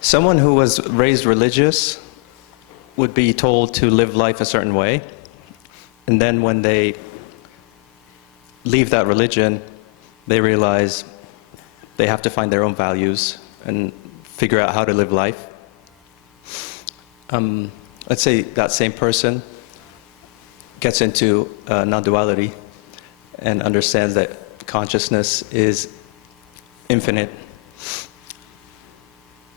Someone who was raised religious would be told to live life a certain way, and then when they leave that religion, they realize they have to find their own values and figure out how to live life. Let's say that same person gets into non-duality and understands that consciousness is infinite.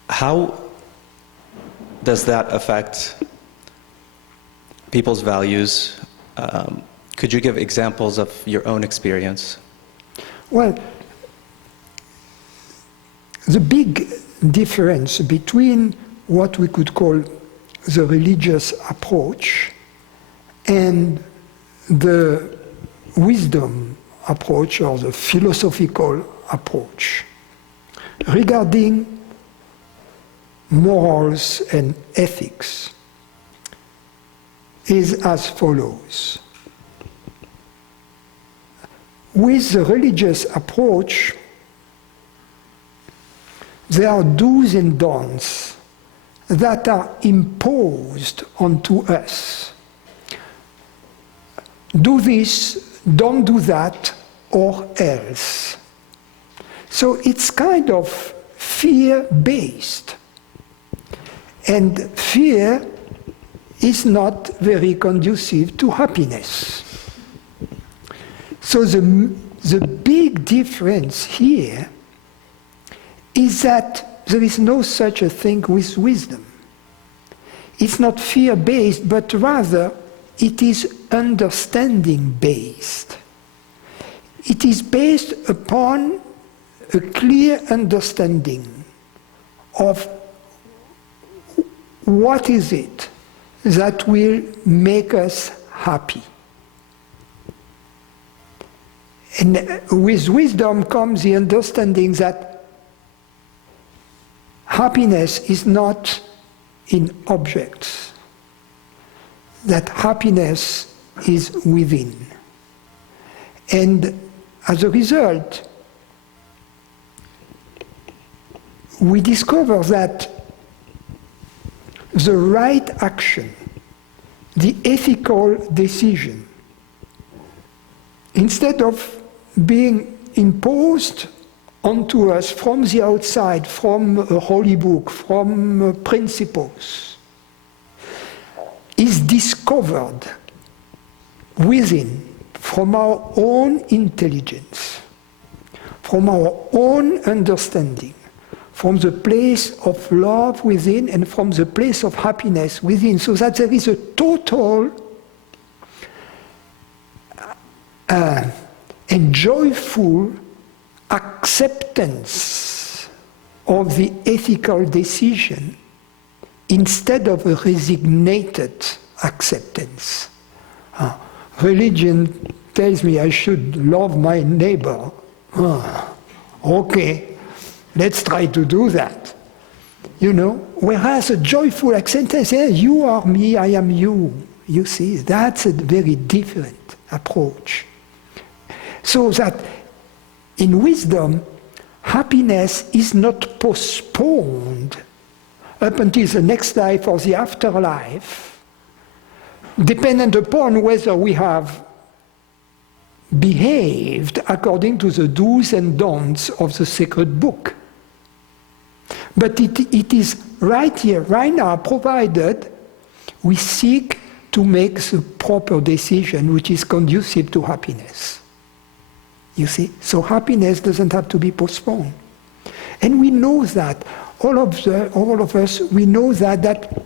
How does that affect people's values? Could you give examples of your own experience? Well, the big difference between what we could call the religious approach and the wisdom approach or the philosophical approach regarding morals and ethics is as follows. With the religious approach, there are do's and don'ts that are imposed onto us. Do this, don't do that, or else. So it's kind of fear-based. And fear is not very conducive to happiness. So the big difference here is that there is no such a thing with wisdom. It's not fear-based, but rather it is understanding-based. It is based upon a clear understanding of what is it that will make us happy. And with wisdom comes the understanding that happiness is not in objects, that happiness is within. And as a result, we discover that the right action, the ethical decision, instead of being imposed onto us from the outside, from a holy book, from principles, is discovered within, from our own intelligence, from our own understanding, from the place of love within and from the place of happiness within, so that there is a total and joyful acceptance of the ethical decision instead of a resignated acceptance. Religion tells me I should love my neighbor. Okay, let's try to do that. You know, whereas a joyful acceptance, you are me, I am you. You see, that's a very different approach. So that in wisdom, happiness is not postponed up until the next life or the afterlife, dependent upon whether we have behaved according to the do's and don'ts of the sacred book. But it is right here, right now, provided we seek to make the proper decision which is conducive to happiness. You see? So happiness doesn't have to be postponed. And we know that, all of us, we know that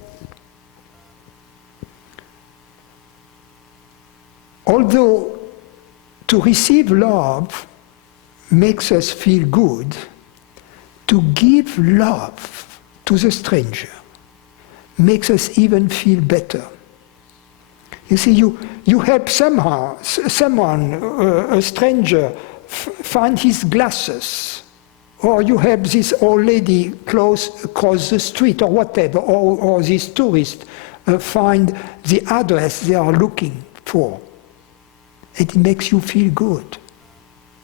although to receive love makes us feel good, to give love to the stranger makes us even feel better. You see, you help someone, a stranger, find his glasses, or you help this old lady cross the street, or whatever, or this tourist find the address they are looking for. It makes you feel good.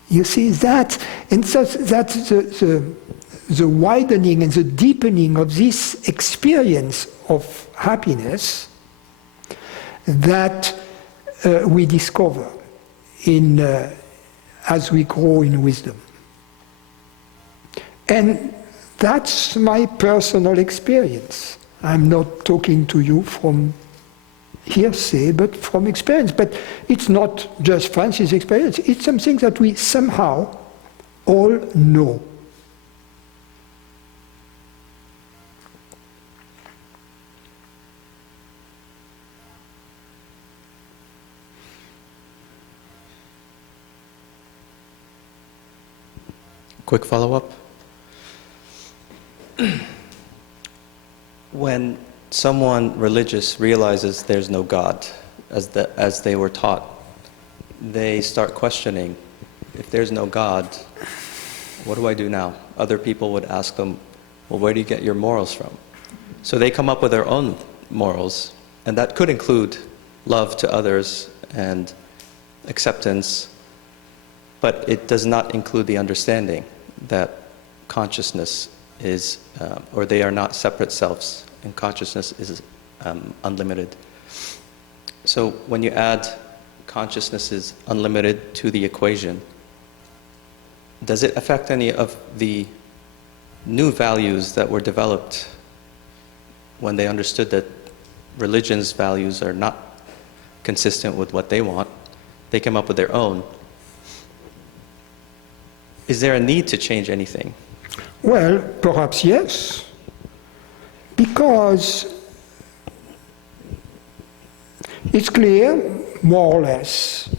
You see that, and so that's the the widening and the deepening of this experience of happiness that we discover as we grow in wisdom. And that's my personal experience. I'm not talking to you from hearsay, but from experience. But it's not just Francis' experience, it's something that we somehow all know. Quick follow-up. When someone religious realizes there's no God, as they were taught, they start questioning, if there's no God, what do I do now? Other people would ask them, well, where do you get your morals from? So they come up with their own morals, and that could include love to others and acceptance, but it does not include the understanding that consciousness is, or they are not separate selves, and consciousness is unlimited. So when you add consciousness is unlimited to the equation, does it affect any of the new values that were developed when they understood that religion's values are not consistent with what they want? They came up with their own. Is there a need to change anything? Well, perhaps yes, because it's clear, more or less,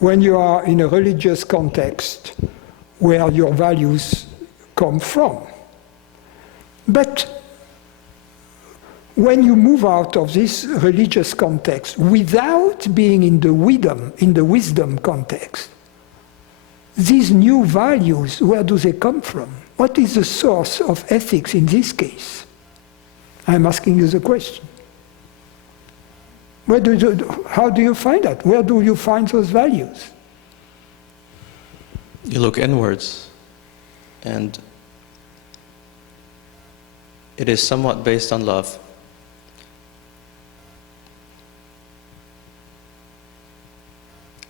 when you are in a religious context where your values come from. But when you move out of this religious context without being in the wisdom context, these new values, where do they come from? What is the source of ethics in this case? I'm asking you the question. How do you find that? Where do you find those values? You look inwards, and it is somewhat based on love.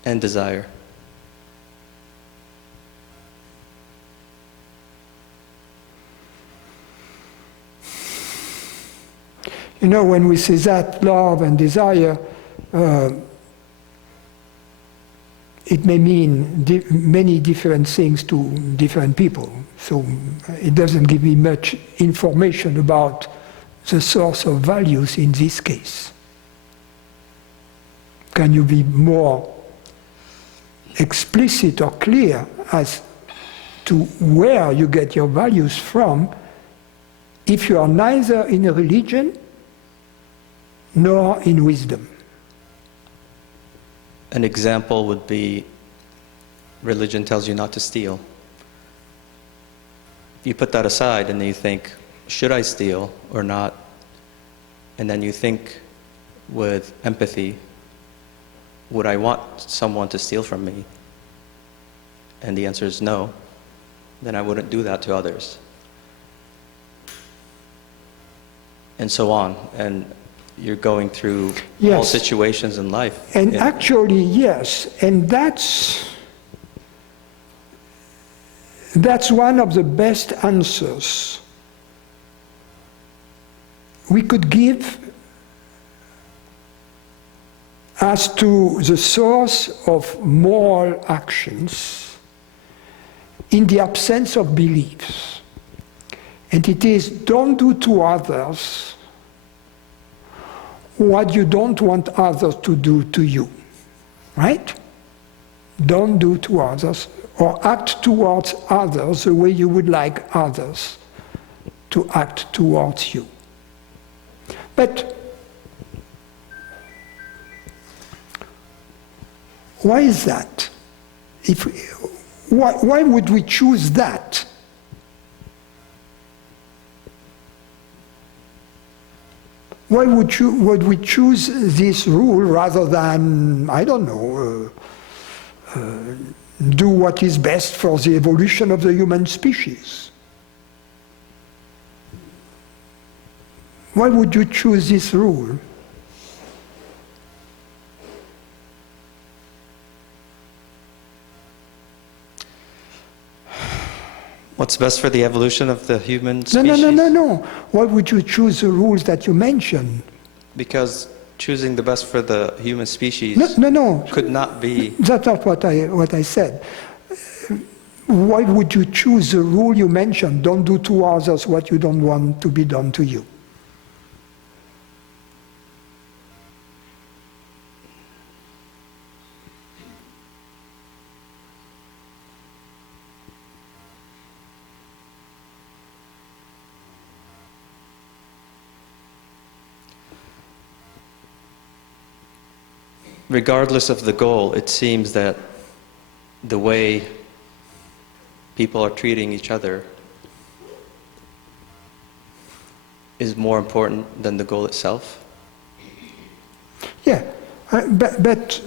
And desire. You know, when we say that, love and desire, it may mean many different things to different people. So it doesn't give me much information about the source of values in this case. Can you be more explicit or clear as to where you get your values from if you are neither in a religion nor in wisdom? An example would be religion tells you not to steal. If you put that aside and then you think, should I steal or not? And then you think with empathy, would I want someone to steal from me? And the answer is no. Then I wouldn't do that to others. And so on. And you're going through all situations in life. And actually, yes. And that's one of the best answers we could give as to the source of moral actions in the absence of beliefs. And it is, don't do to others what you don't want others to do to you, right? Don't do to others or act towards others the way you would like others to act towards you. But why is that? Why would we choose that? Why would we choose this rule rather than, I don't know, do what is best for the evolution of the human species? Why would you choose this rule? What's best for the evolution of the human No, species? no. Why would you choose the rules that you mentioned? Because choosing the best for the human species No. could not be. That's not what I said. Why would you choose the rule you mentioned? Don't do to others what you don't want to be done to you. Regardless of the goal, it seems that the way people are treating each other is more important than the goal itself. Yeah, but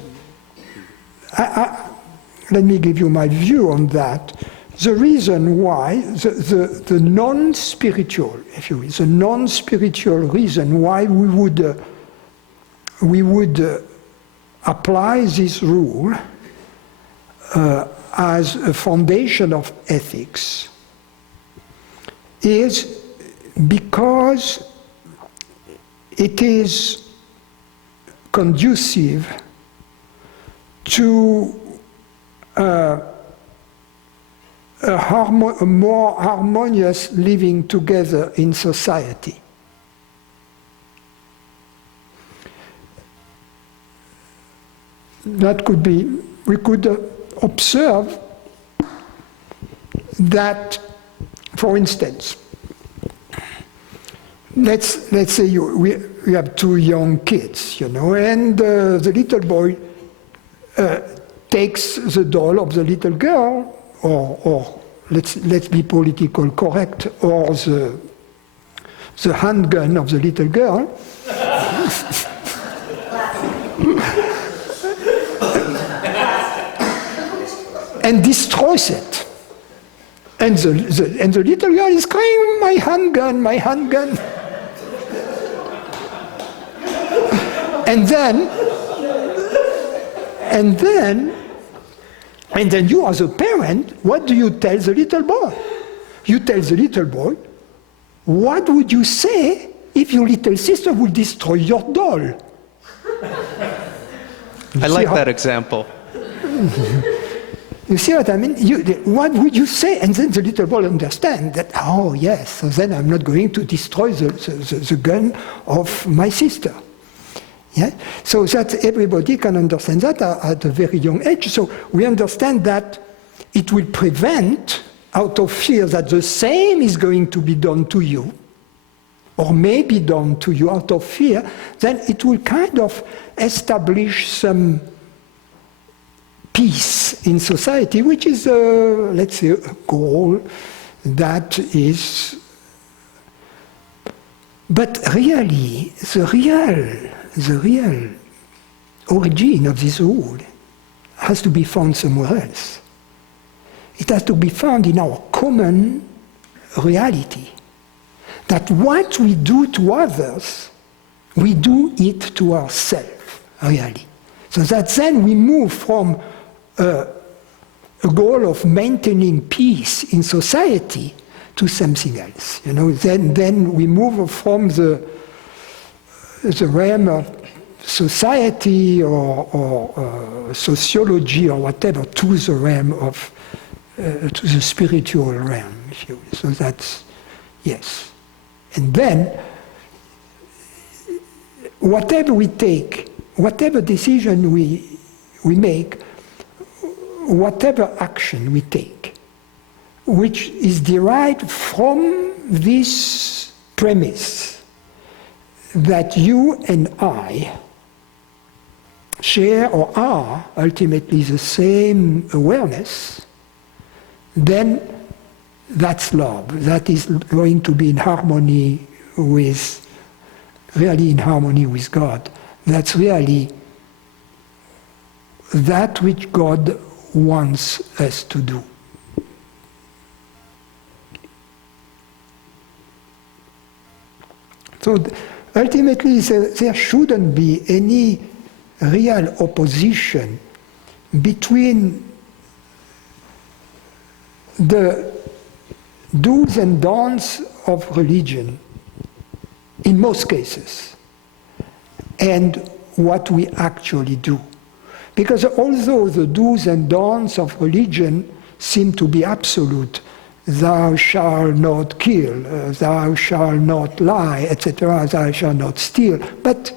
let me give you my view on that. The reason why, the non-spiritual, if you will, the non-spiritual reason why we would apply this rule as a foundation of ethics is because it is conducive to a more harmonious living together in society. That could be, we could observe that, for instance, let's say we have two young kids, you know, and the little boy takes the doll of the little girl, or let's be political correct, or the handgun of the little girl, and destroys it. And the little girl is crying, my handgun, my handgun. And then you as a parent, what do you tell the little boy? You tell the little boy, what would you say if your little sister would destroy your doll? I like that example. You see what I mean? What would you say? And then the little boy understands that, oh yes, so then I'm not going to destroy the gun of my sister. Yeah? So that everybody can understand that at a very young age. So we understand that it will prevent, out of fear that the same is going to be done to you, or may be done to you out of fear, then it will kind of establish some peace in society, which is, let's say, a goal that is. But really, the real origin of this rule has to be found somewhere else. It has to be found in our common reality. That what we do to others, we do it to ourselves, really. So that then we move from a goal of maintaining peace in society to something else. You know, then we move from the realm of society or sociology or whatever to the realm of to the spiritual realm, if you will. So that's yes. And then whatever we take, whatever decision we make, whatever action we take, which is derived from this premise that you and I share or are ultimately the same awareness, then that's love. That is going to be in harmony with, really in harmony with God. That's really that which God wants us to do. So ultimately, there shouldn't be any real opposition between the do's and don'ts of religion, in most cases, and what we actually do. Because although the do's and don'ts of religion seem to be absolute, thou shalt not kill, thou shalt not lie, etc., thou shalt not steal, but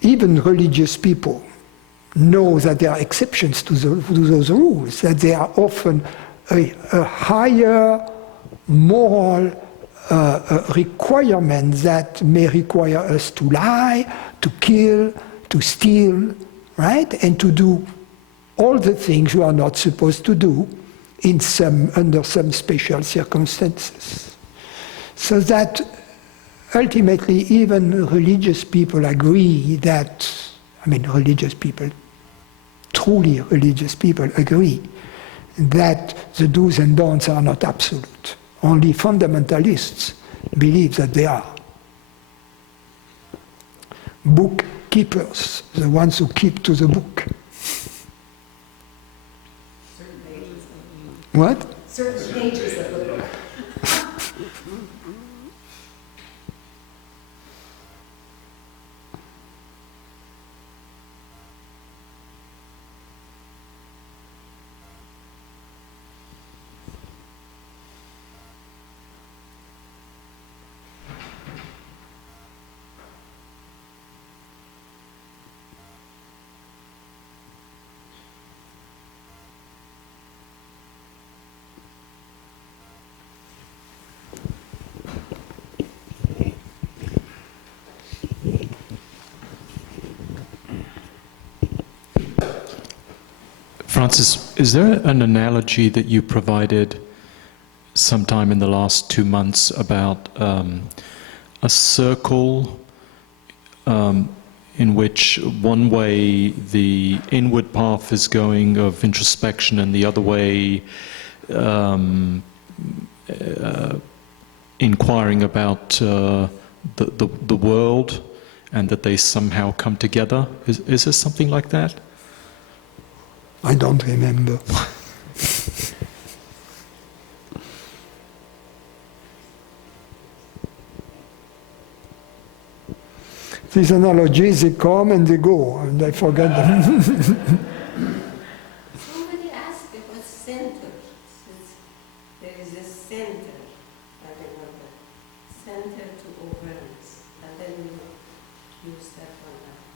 even religious people know that there are exceptions to those rules, that there are often a higher moral requirement that may require us to lie, to kill, to steal, right? And to do all the things we are not supposed to do under some special circumstances. So that ultimately even religious people agree that, religious people, truly religious people agree that the do's and don'ts are not absolute. Only fundamentalists believe that they are. Bookkeepers, the ones who keep to the book. What? Certain pages of the book. Francis, is there an analogy that you provided sometime in the last 2 months about a circle in which one way the inward path is going of introspection and the other way inquiring about the world, and that they somehow come together? Is there something like that? I don't remember. These analogies, they come and they go, and I forget them. Somebody asked about center. There is a center, I remember. Center to awareness. And then you use that one out.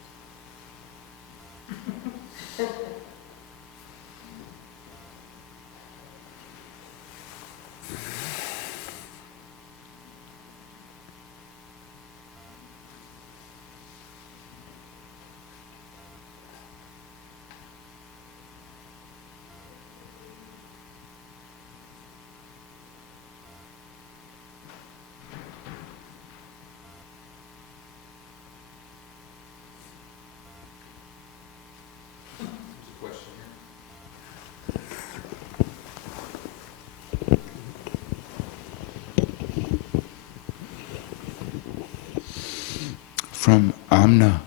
From Amna,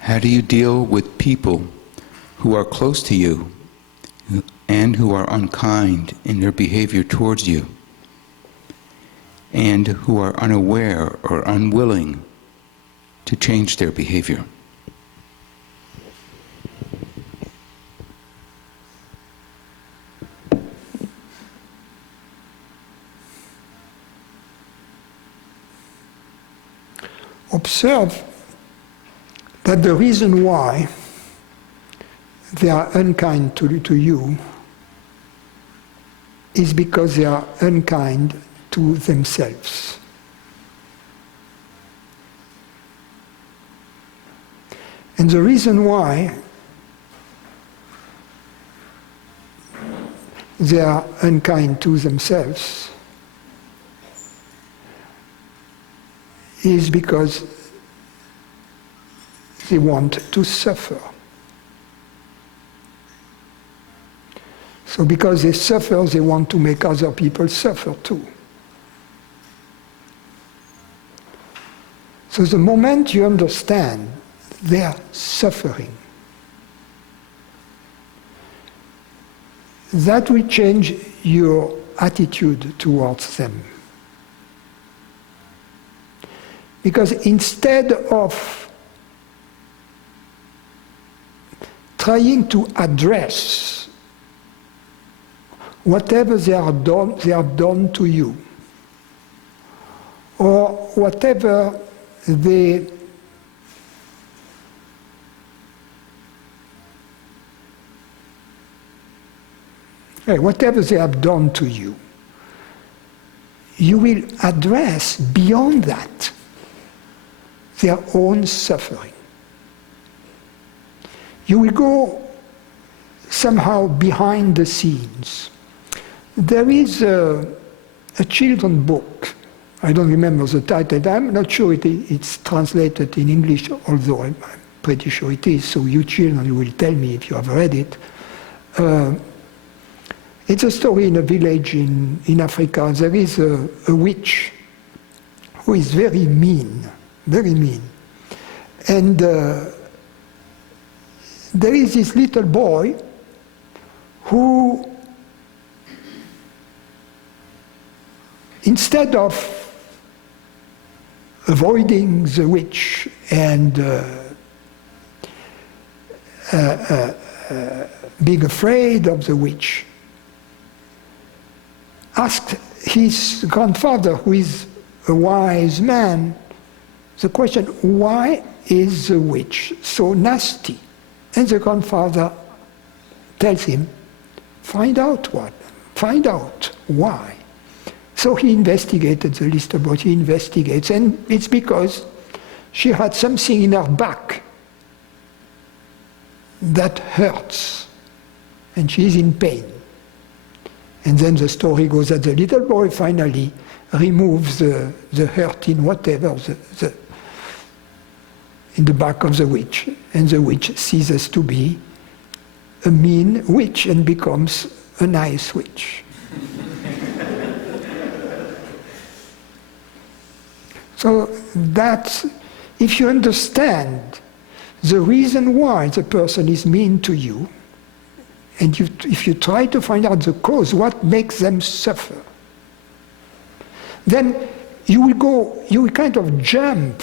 how do you deal with people who are close to you and who are unkind in their behavior towards you, and who are unaware or unwilling to change their behavior? Observe that the reason why they are unkind to you is because they are unkind to themselves. And the reason why they are unkind to themselves is because they want to suffer. So because they suffer, they want to make other people suffer too. So the moment you understand their suffering, that will change your attitude towards them. Because instead of trying to address whatever they have done to you, or whatever whatever they have done to you, you will address beyond that their own suffering. You will go somehow behind the scenes. There is a children's book. I don't remember the title. I'm not sure it's translated in English, although I'm pretty sure it is. So you children will tell me if you have read it. It's a story in a village in Africa. There is a witch who is very mean, very mean. And there is this little boy who, instead of avoiding the witch and being afraid of the witch, asked his grandfather, who is a wise man, the question, why is the witch so nasty? And the grandfather tells him, find out why. So he investigated the little boy, he investigates, and it's because she had something in her back that hurts, and she's in pain. And then the story goes that the little boy finally removes the hurt in whatever, in the back of the witch, and the witch ceases to be a mean witch and becomes a nice witch. So that's, if you understand the reason why the person is mean to you, and if you try to find out the cause, what makes them suffer, then you will kind of jump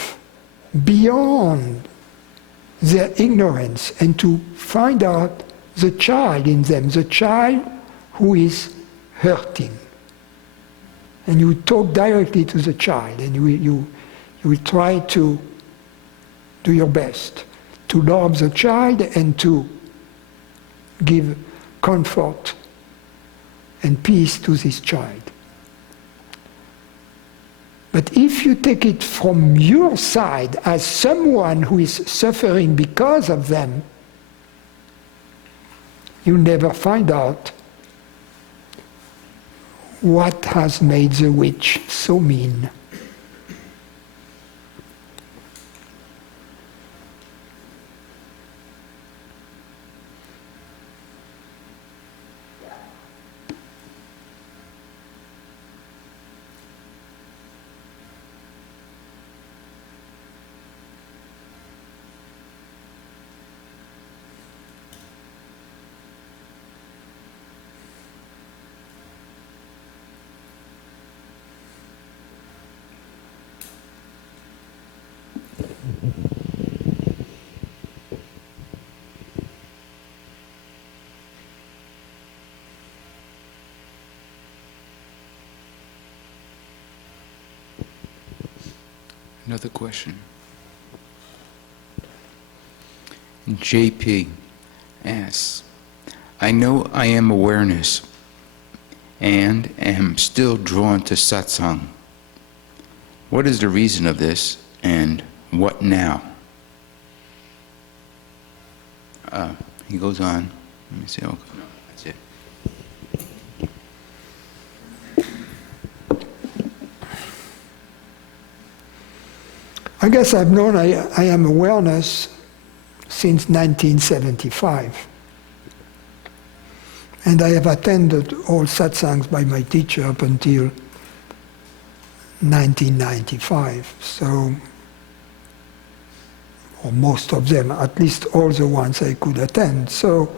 beyond their ignorance and to find out the child in them, the child who is hurting. And you talk directly to the child, and you will try to do your best to love the child and to give comfort and peace to this child. But if you take it from your side as someone who is suffering because of them, you'll never find out what has made the witch so mean. Another question. JP asks, I know I am awareness and am still drawn to satsang. What is the reason of this, and what now? He goes on. Let me see. Okay. No, that's it. I guess I've known I am awareness since 1975. And I have attended all satsangs by my teacher up until 1995. So or most of them, at least all the ones I could attend. So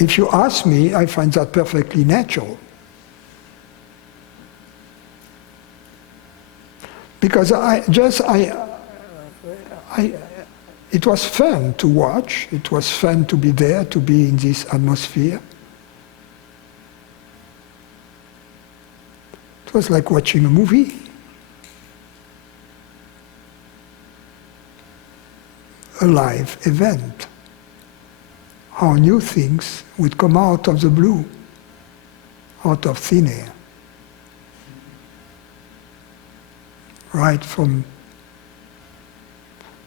if you ask me, I find that perfectly natural. Because it was fun to watch, it was fun to be there, to be in this atmosphere. It was like watching a movie. A live event. How new things would come out of the blue, out of thin air. Right from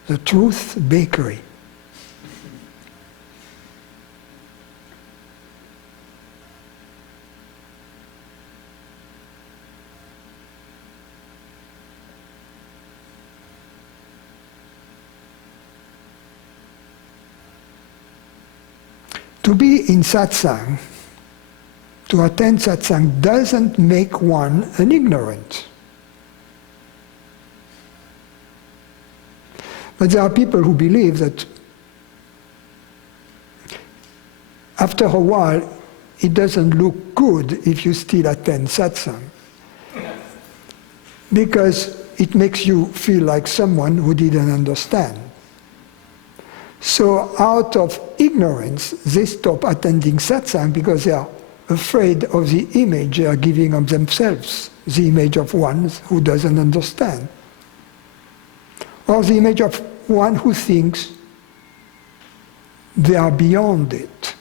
the Truth Bakery. To be in satsang, to attend satsang, doesn't make one an ignorant. But there are people who believe that after a while it doesn't look good if you still attend satsang, because it makes you feel like someone who didn't understand. So out of ignorance, they stop attending satsang because they are afraid of the image they are giving of themselves, the image of one who doesn't understand, or the image of one who thinks they are beyond it.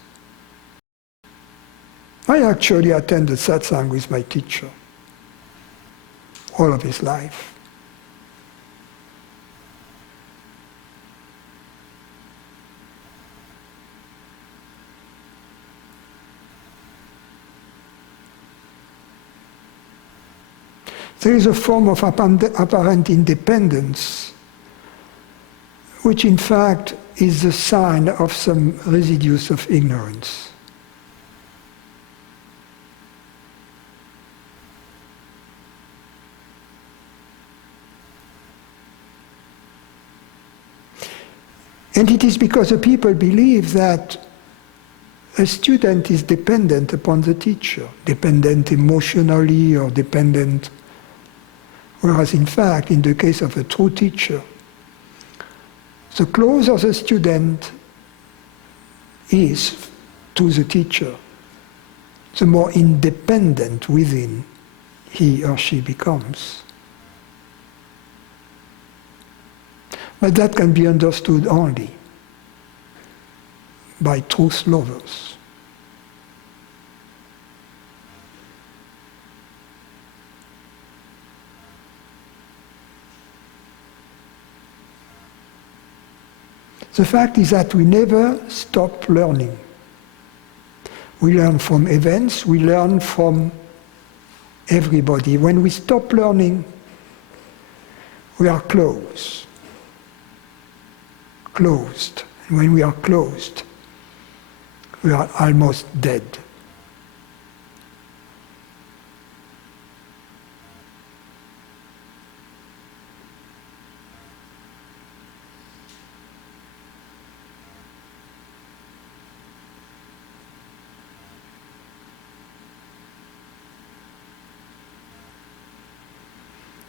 I actually attended satsang with my teacher all of his life. There is a form of apparent independence, which in fact is the sign of some residues of ignorance. And it is because the people believe that a student is dependent upon the teacher, dependent emotionally or dependent. Whereas in fact, in the case of a true teacher, the closer the student is to the teacher, the more independent within he or she becomes. But that can be understood only by truth lovers. The fact is that we never stop learning. We learn from events, we learn from everybody. When we stop learning, we are closed. And when we are closed, we are almost dead.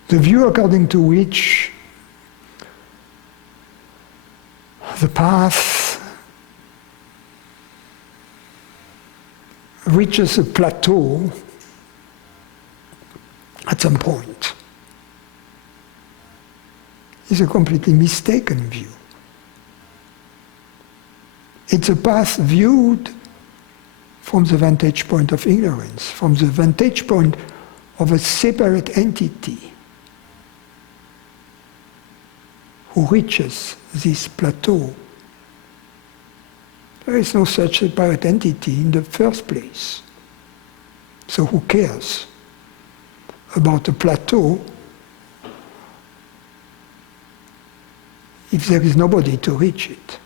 The view according to which the path reaches a plateau at some point is a completely mistaken view. It's a path viewed from the vantage point of ignorance, from the vantage point of a separate entity who reaches this plateau. There is no such separate entity in the first place. So who cares about a plateau if there is nobody to reach it?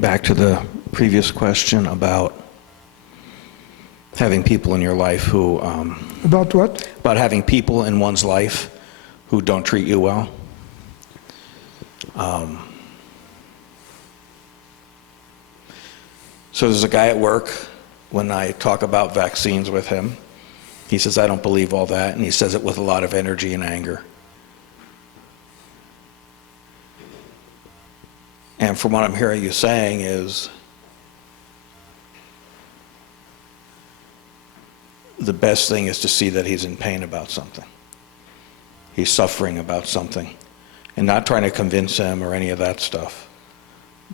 back to the previous question about having people in your life who, About what? about having people in one's life who don't treat you well. So there's a guy at work, when I talk about vaccines with him, he says, I don't believe all that, and he says it with a lot of energy and anger. And from what I'm hearing you saying is, the best thing is to see that he's in pain about something. He's suffering about something. And not trying to convince him or any of that stuff,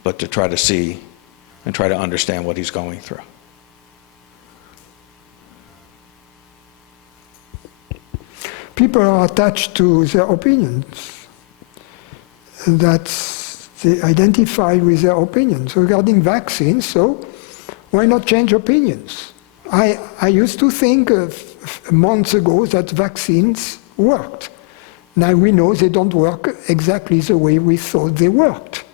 but to try to see and try to understand what he's going through. People are attached to their opinions. That's, they identify with their opinions regarding vaccines, so why not change opinions? I used to think months ago that vaccines worked. Now we know they don't work exactly the way we thought they worked.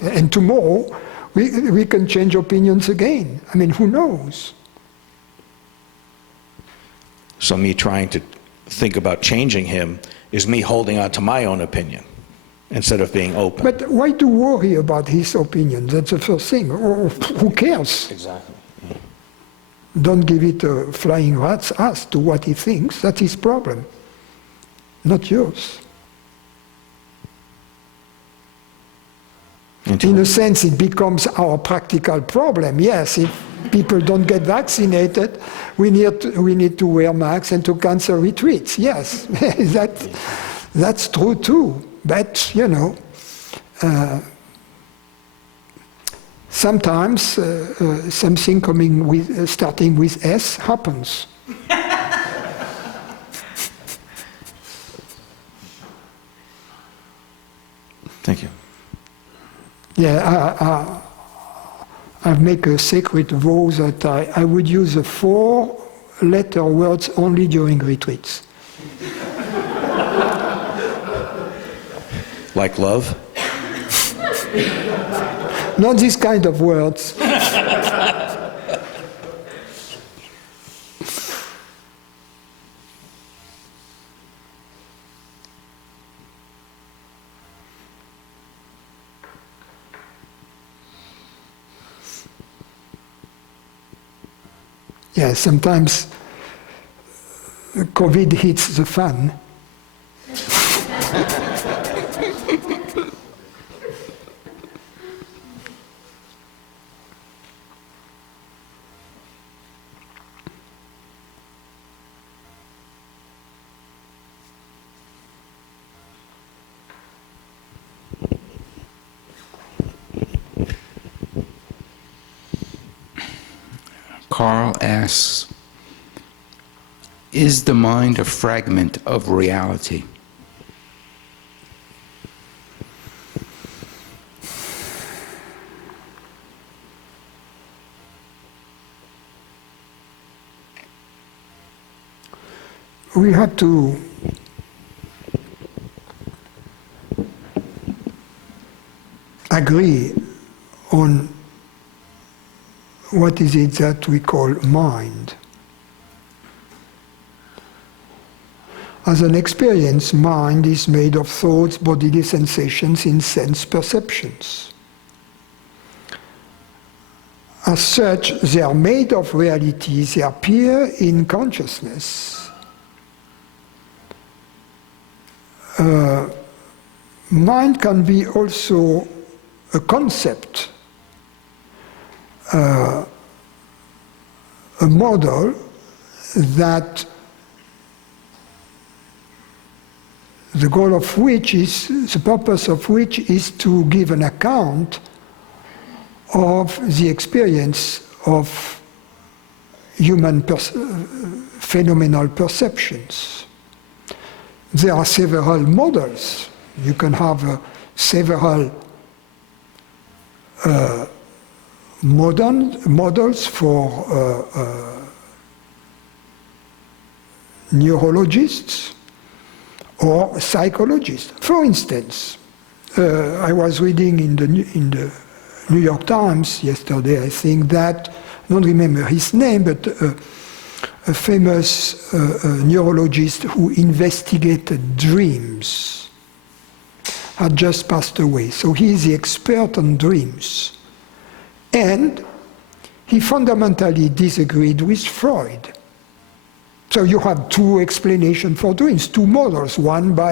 And tomorrow we can change opinions again. I mean, who knows? So me trying to think about changing him is me holding on to my own opinion instead of being open. But why to worry about his opinion? That's the first thing. Or who cares? Exactly. Don't give it a flying rat's ass to what he thinks. That's his problem, not yours. In a sense, it becomes our practical problem. Yes, if people don't get vaccinated, we need to wear masks and to cancel retreats. Yes, that's true too. But, you know, sometimes something starting with S happens. Thank you. Yeah, I make a sacred vow that I would use the 4-letter words only during retreats. Like love? Not this kind of words. Yeah, sometimes COVID hits the fan. Carl asks, is the mind a fragment of reality? We have to agree on what is it that we call mind. As an experience, mind is made of thoughts, bodily sensations, in sense perceptions. As such, they are made of reality, they appear in consciousness. Mind can be also a concept, a model that the goal of which is, the purpose of which is to give an account of the experience of human phenomenal perceptions. There are several models. You can have several models for neurologists or psychologists. For instance, I was reading in the New York Times yesterday, I think, that, I don't remember his name, but a famous neurologist who investigated dreams had just passed away. So he is the expert on dreams. And he fundamentally disagreed with Freud. So you have two explanations for dreams, two models, one by